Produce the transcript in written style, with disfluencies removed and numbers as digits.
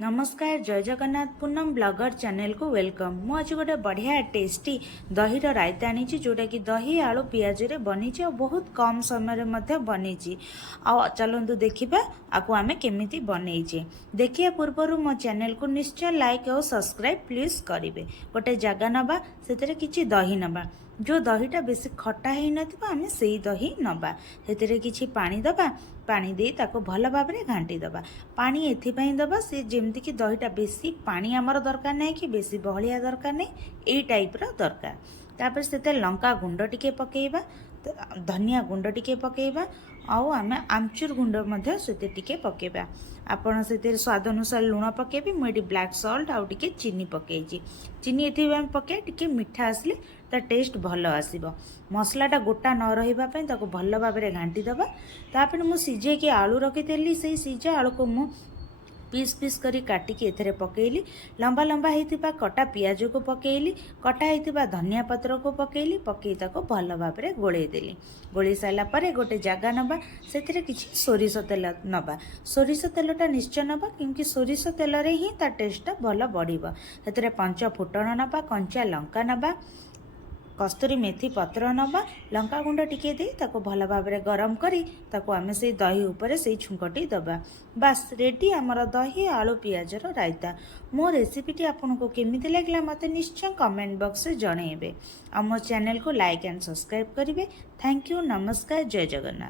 नमस्कार जय Jagannath Poonam blogger channel को वेलकम। मु आज गोटे बढ़िया टेस्टी दही रायता आनी जोटा कि दही आलू पियाज रे बनी और बहुत कम समय बनी। चलतु देखा आपको आम केमी बनईचे। देखिए पूर्वर मो चैनल को निश्चय लाइक और सब्सक्राइब प्लीज करेंगे। गोटे जगह नवा से किसी दही नवा जो दहीटा बेसी खटा हो नाम से दही नवा से किसी पानी दबा पानी दे ताको भल भाव में घाटी दबा। पानी एथिपाई दबा से जमती कि दहीटा बेसी पानी आमर दरकार नहीं कि बेसी बहलिया दरकार नहीं, यही टाइप्र दरकार। तापर से लंका गुंड टिके पकेइबा, धनिया गुंड टिके पकेइबा, आउ आम आमचूर गुंड मध्य सेते टिके पकेइबा। आपण से स्वाद अनुसार लुण पकेबी। मुझे ब्लैक सॉल्ट आउ टिके चीनी पकेइची। चीनी एथि पके टिके मिठा आसले ता टेस्ट भल आसीबो। मसलाटा गोटा न रहिबा पई ताको भल भाव में घाटी दबा। तापर मु सिझे कि आलू रखी से सिझा आलू को मु पीस पीस करी काटिकी एथरे पकेइली। लंबा लंबा होइतिबा कटा पियाज को पकेइली, कटा होइतिबा धनिया पत्र को पकेइली, पकई ताको भल भाव में गोळेई देली। गोळेई साइला परे गोटे जगह नबा सेथिरे किछि सोरिष तेल नबा। सोरिष तेलटा निश्चय नबा क्योंकि सोरिष तेल रे ही ता टेस्टटा भल बढ़िबो। सेथिरे पंच फुटण नबा, कंचा लंका नबा, कस्तूरी मेथी पत्र नबा, लंका गुंड टिके दे ताको भल भाव में गरम करी ताको आमे से दही ऊपर से छुंकटी दबा। बास रेडी आमर दही आलू पियाज रायता। मो रेसिपीटी आपको केमिति लागला मते निश्चय कमेंट बॉक्स में जणेबे। आ मो चैनल को लाइक एंड सब्सक्राइब करेंगे। थैंक यू, नमस्कार, जय जगन्नाथ।